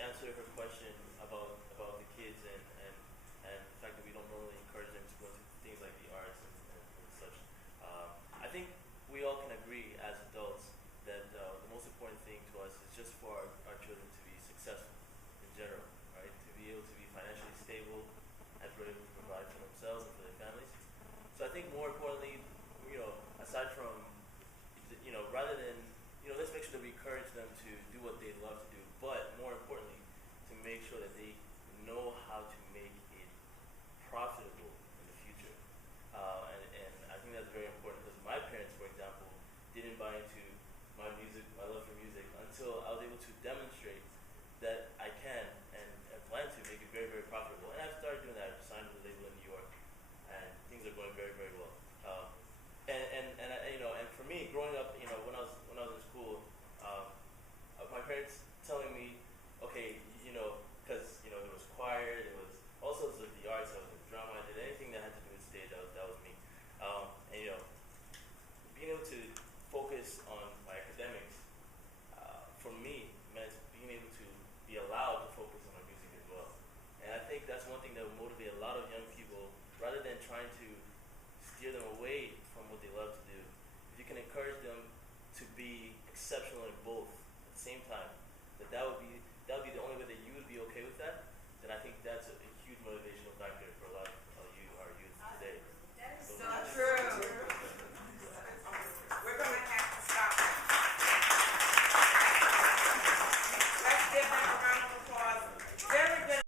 answer her question about the kids and the fact that we don't normally encourage them to go into things like the arts and such, I think we all can agree as adults that the most important thing to us is just for our children to be successful in general, right? To be able to be financially stable and to be able to provide for themselves and for their families. So I think more importantly, aside from, rather than, let's make sure that we encourage them to do what they love to do, but more importantly, to make sure that they know how to make it profitable in the future. And I think that's very important because my parents, for example, didn't buy into my love for music, until I was able to demonstrate that I can and plan to make it very, very profitable. And I've started doing that. I've signed with a label in New York, and things are going very, very well. And for me, growing up, when I was in school, my parents telling me, okay, because it was choir, it was all sorts of the arts, I was in drama, I did anything that had to do with stage, that was me. And being able to focus on my academics, for me, meant being able to be allowed to focus on my music as well. And I think that's one thing that would motivate a lot of young people, rather than trying to steer them away from what they love to do. If you can encourage them to be exceptional in both at the same time, that would be the only way that you would be okay with that. Then I think that's a huge motivational factor for a lot of our youth today. That is So so true. We're going to have to stop. Let's give them a round of applause. Very good